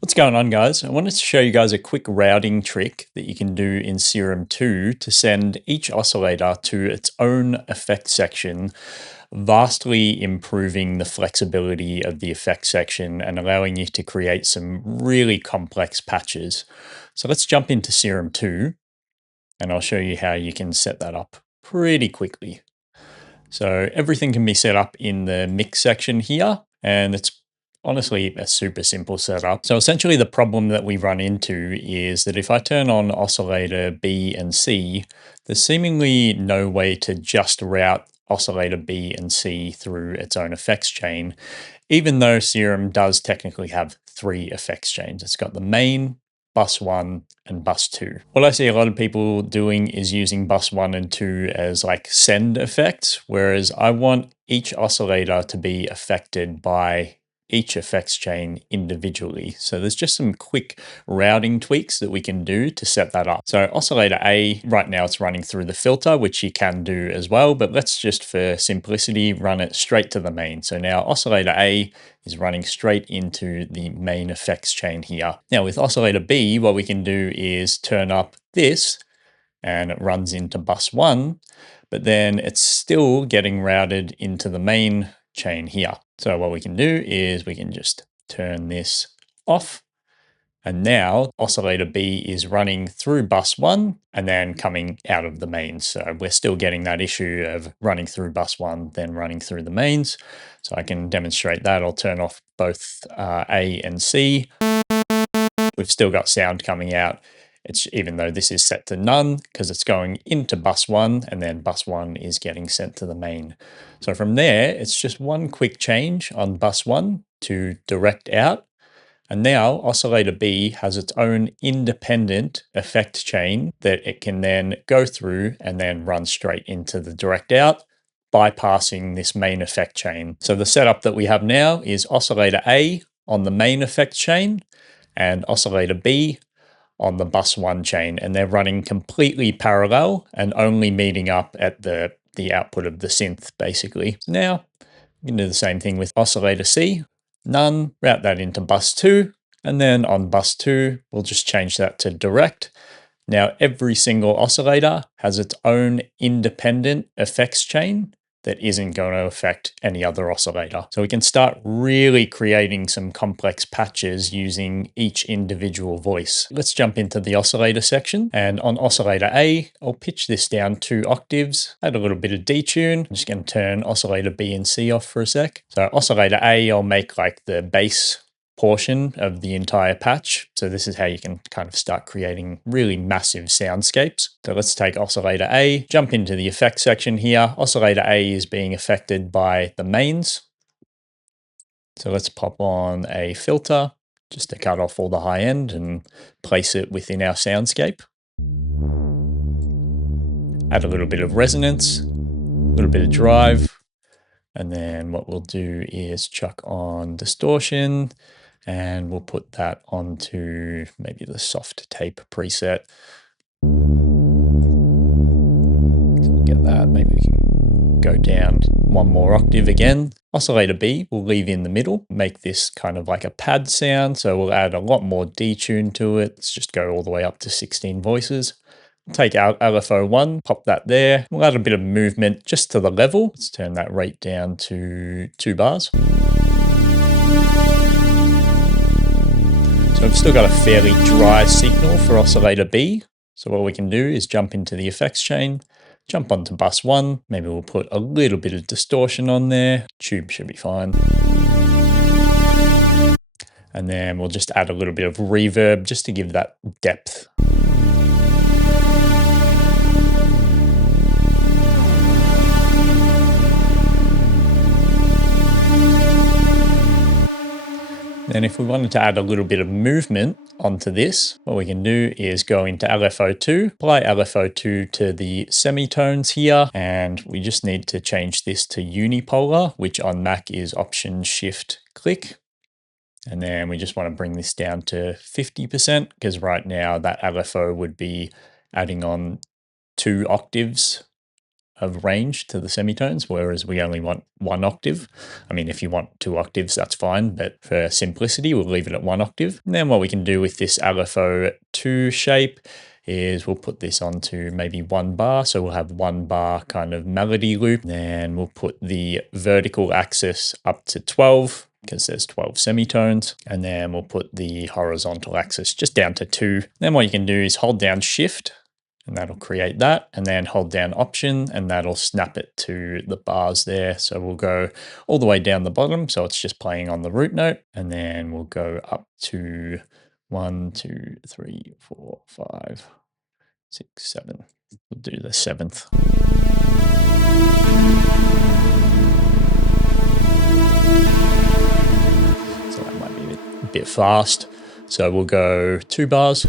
What's going on, guys? I wanted to show you guys a quick routing trick that you can do in Serum 2 to send each oscillator to its own effect section, vastly improving the flexibility of the effect section and allowing you to create some really complex patches. So let's jump into Serum 2 and I'll show you how you can set that up pretty quickly. So everything can be set up in the mix section here, and it's honestly a super simple setup. So essentially the problem that we run into is that if I turn on oscillator B and C, there's seemingly no way to just route oscillator B and C through its own effects chain, even though Serum does technically have 3 effects chains. It's got the main, bus 1 and bus 2. What I see a lot of people doing is using bus 1 and 2 as like send effects, whereas I want each oscillator to be affected by each effects chain individually. So there's just some quick routing tweaks that we can do to set that up. So oscillator A, right now it's running through the filter, which you can do as well, but let's just for simplicity run it straight to the main. So now oscillator A is running straight into the main effects chain here. Now with oscillator B, what we can do is turn up this and it runs into bus 1, but then it's still getting routed into the main chain here. So what we can do is we can just turn this off. And now oscillator B is running through bus 1 and then coming out of the mains. So we're still getting that issue of running through bus 1, then running through the mains. So I can demonstrate that. I'll turn off both A and C. We've still got sound coming out. Even though this is set to none, because it's going into bus 1 and then bus 1 is getting sent to the main. So from there, it's just one quick change on bus 1 to direct out. And now oscillator B has its own independent effect chain that it can then go through and then run straight into the direct out, bypassing this main effect chain. So the setup that we have now is oscillator A on the main effect chain and oscillator B on the bus 1 chain, and they're running completely parallel and only meeting up at the output of the synth, basically. So now we can do the same thing with oscillator C, none, route that into bus 2, and then on bus 2, we'll just change that to direct. Now every single oscillator has its own independent effects chain that isn't going to affect any other oscillator. So we can start really creating some complex patches using each individual voice. Let's jump into the oscillator section, and on oscillator A, I'll pitch this down 2 octaves, add a little bit of detune. I'm just going to turn oscillator B and C off for a sec. So oscillator A, I'll make like the bass portion of the entire patch. So this is how you can kind of start creating really massive soundscapes. So let's take oscillator A, jump into the effects section here. Oscillator A is being affected by the mains. So let's pop on a filter just to cut off all the high end and place it within our soundscape. Add a little bit of resonance, a little bit of drive. And then what we'll do is chuck on distortion, and we'll put that onto maybe the soft tape preset. Get that, maybe we can go down 1 more octave again. Oscillator B we'll leave in the middle, make this kind of like a pad sound. So we'll add a lot more detune to it. Let's just go all the way up to 16 voices. Take our LFO1, pop that there. We'll add a bit of movement just to the level. Let's turn that rate down to 2 bars. So I've still got a fairly dry signal for oscillator B. So what we can do is jump into the effects chain, jump onto bus 1. Maybe we'll put a little bit of distortion on there. Tube should be fine. And then we'll just add a little bit of reverb just to give that depth. Then if we wanted to add a little bit of movement onto this, what we can do is go into LFO2, apply LFO2 to the semitones here, and we just need to change this to unipolar, which on Mac is Option-Shift-Click. And then we just want to bring this down to 50%, because right now that LFO would be adding on 2 octaves of range to the semitones, whereas we only want 1 octave. I mean, if you want 2 octaves, that's fine, but for simplicity, we'll leave it at 1 octave. And then what we can do with this LFO 2 shape is we'll put this onto maybe 1 bar. So we'll have 1 bar kind of melody loop. Then we'll put the vertical axis up to 12 because there's 12 semitones. And then we'll put the horizontal axis just down to 2. Then what you can do is hold down Shift and that'll create that, and then hold down Option and that'll snap it to the bars there. So we'll go all the way down the bottom, so it's just playing on the root note, and then we'll go up to 1, 2, 3, 4, 5, 6, 7. We'll do the 7th. So that might be a bit fast. So we'll go 2 bars.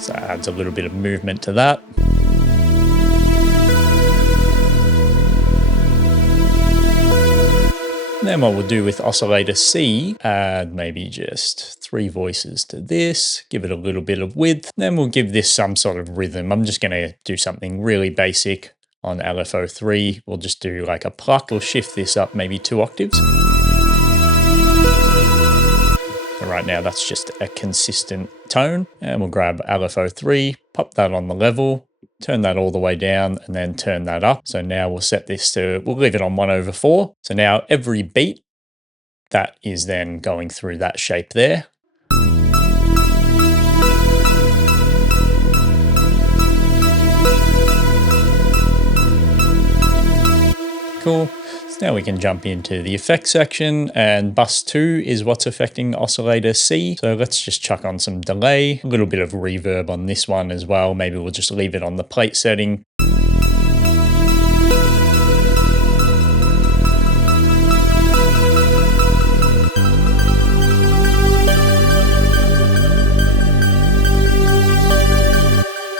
So that adds a little bit of movement to that. Then what we'll do with oscillator C, add maybe just 3 voices to this, give it a little bit of width. Then we'll give this some sort of rhythm. I'm just going to do something really basic on LFO 3. We'll just do like a pluck. We'll shift this up maybe 2 octaves. So right now that's just a consistent tone. And we'll grab LFO 3, pop that on the level, turn that all the way down, and then turn that up. So now we'll set this to, we'll leave it on 1/4. So now every beat, that is then going through that shape there. Cool. So now we can jump into the effects section, and bus 2 is what's affecting oscillator C. So let's just chuck on some delay, a little bit of reverb on this one as well. Maybe we'll just leave it on the plate setting.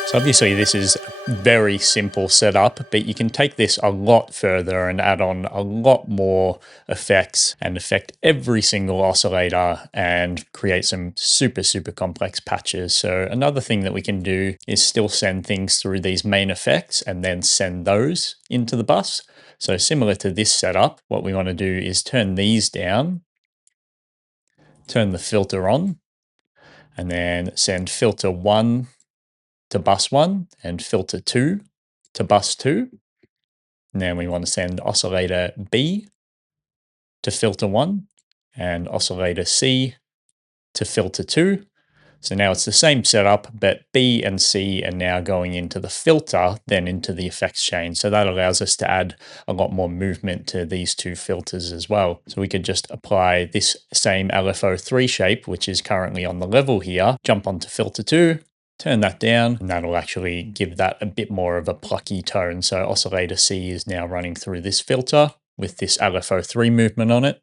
So obviously this is a very simple setup, but you can take this a lot further and add on a lot more effects and affect every single oscillator and create some super, super complex patches. So another thing that we can do is still send things through these main effects and then send those into the bus. So similar to this setup, what we want to do is turn these down, turn the filter on, and then send filter 1 to bus 1 and filter 2 to bus 2. And then we want to send oscillator B to filter 1 and oscillator C to filter 2. So now it's the same setup, but B and C are now going into the filter, then into the effects chain. So that allows us to add a lot more movement to these 2 filters as well. So we could just apply this same LFO 3 shape, which is currently on the level here, jump onto filter 2, turn that down, and that'll actually give that a bit more of a plucky tone. So oscillator C is now running through this filter with this LFO 3 movement on it.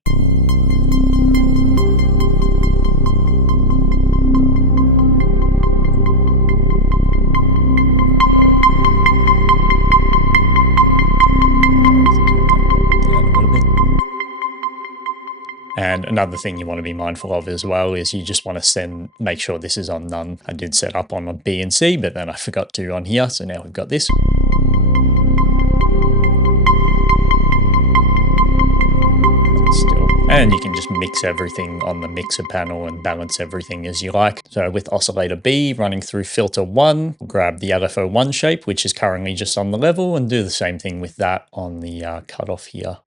And another thing you want to be mindful of as well is you just want to make sure this is on none. I did set up on B and C, but then I forgot to on here. So now we've got this. And you can just mix everything on the mixer panel and balance everything as you like. So with oscillator B running through filter 1, we'll grab the LFO 1 shape, which is currently just on the level, and do the same thing with that on the cutoff here.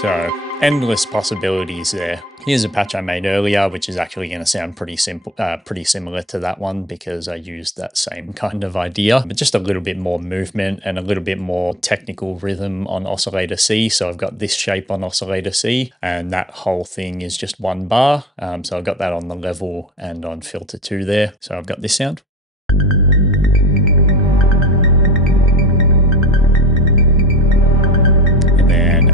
So endless possibilities there. Here's a patch I made earlier, which is actually going to sound pretty simple, pretty similar to that one because I used that same kind of idea, but just a little bit more movement and a little bit more technical rhythm on oscillator C. So I've got this shape on oscillator C, and that whole thing is just 1 bar. So I've got that on the level and on filter 2 there. So I've got this sound.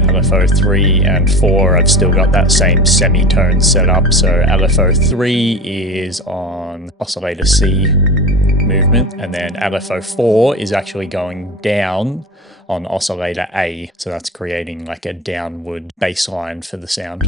LFO 3 and 4, I've still got that same semitone set up. So LFO 3 is on oscillator C movement, and then LFO 4 is actually going down on oscillator A. So that's creating like a downward bass line for the sound.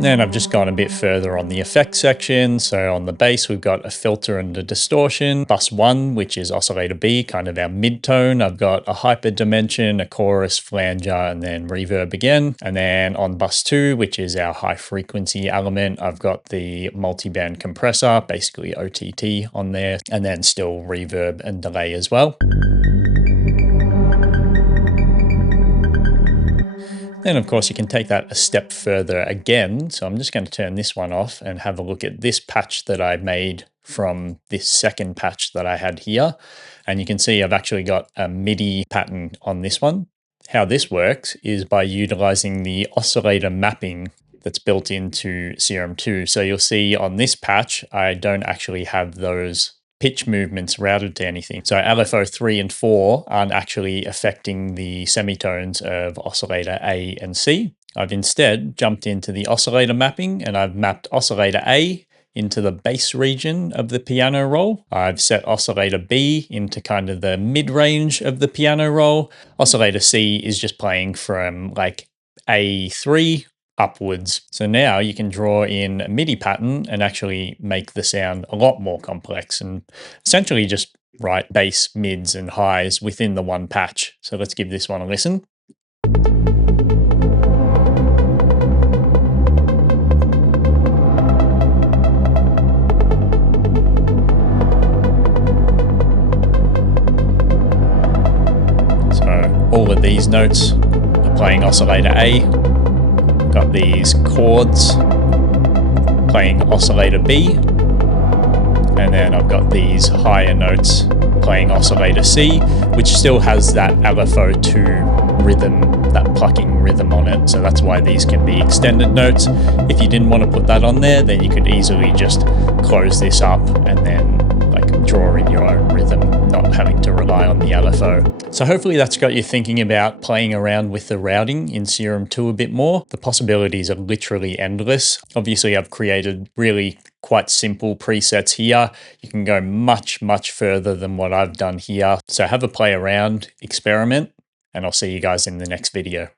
Then I've just gone a bit further on the effects section. So on the bass, we've got a filter and a distortion. Bus 1, which is oscillator B, kind of our mid-tone. I've got a hyper dimension, a chorus, flanger, and then reverb again. And then on bus 2, which is our high frequency element, I've got the multi-band compressor, basically OTT on there, and then still reverb and delay as well. Then, of course, you can take that a step further again. So I'm just going to turn this one off and have a look at this patch that I made from this second patch that I had here. And you can see I've actually got a MIDI pattern on this one. How this works is by utilizing the oscillator mapping that's built into Serum 2. So you'll see on this patch, I don't actually have those pitch movements routed to anything. So LFO 3 and 4 aren't actually affecting the semitones of oscillator A and C. I've instead jumped into the oscillator mapping and I've mapped oscillator A into the bass region of the piano roll. I've set oscillator B into kind of the mid-range of the piano roll. Oscillator C is just playing from like A3 upwards. So now you can draw in a MIDI pattern and actually make the sound a lot more complex and essentially just write bass, mids, and highs within the one patch. So let's give this one a listen. So all of these notes are playing oscillator A. Got these chords playing oscillator B, and then I've got these higher notes playing oscillator C, which still has that LFO 2 rhythm, that plucking rhythm on it. So that's why these can be extended notes. If you didn't want to put that on there, then you could easily just close this up and then like draw in your own rhythm, not having to rely on the LFO. So hopefully that's got you thinking about playing around with the routing in Serum 2 a bit more. The possibilities are literally endless. Obviously, I've created really quite simple presets here. You can go much, much further than what I've done here. So have a play around, experiment, and I'll see you guys in the next video.